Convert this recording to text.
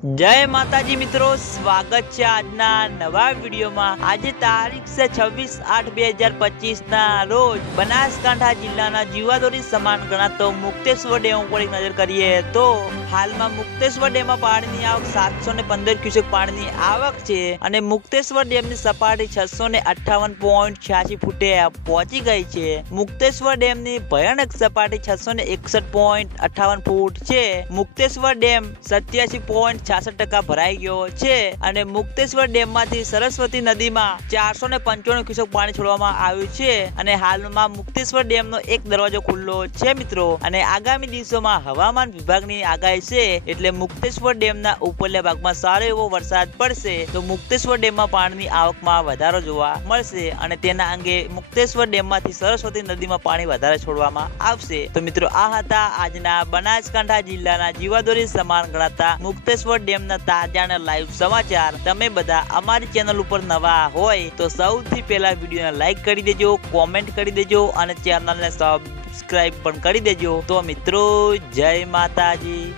जय माताजी मित्रों, स्वागत है आजना नवा वीडियो में। आज तारीख से 26/8/2025 ना रोज बनासकांठा जिल्लाना जीवादोरी समान गणातो मुक्तेश्वर डेम पर एक नजर करिए तो हाल में मुक्तेश्वर डेम में पानी आवक 715 क्यूसेक पानी आवक छे अने मुक्तेश्वर डेम की सपाटी 658.86 फूटे पहुंची गई छे। मुक्तेश्वर डेम की भयानक सपाटी 661.58 फूट छे। मुक्तेश्वर डेम 87.66% भराई गयो छे अने मुक्तेश्वर डेम मांथी सरस्वती नदी में 495 क्यूसेक पानी छोड़वामां आव्युं छे अने हालमां मुक्तेश्वर डेम नो एक दरवाजो खुल्लो छे मित्रों। अने आगामी दिवसोमां हवामान विभागनी आगाही छे एटले मुक्तेश्वर डेमना उपरल्या भागमां सारो एवो वरसाद पड़शे तो मुक्तेश्वर डेममां पाणीनी आवकमां वधारो जोवा मळशे अने तेना अंगे मुक्तेश्वर डेममांथी सरस्वती नदीमां पाणी वधारे छोड़वामां आवशे। तो मित्रों आ हता आजना बनासकांठा जिल्लाना जीवादोरी समान गणाता मुक्तेश्वर डेमना ताजा ने लाइव समाचार। तमे बधा अमारी चेनल पर नवा होय तो सौथी पहेला विडियोने लाइक करी देजो, कॉमेंट करी देजो अने चेनलने सब्सक्राइब पण करी देजो। तो मित्रों जय माताजी।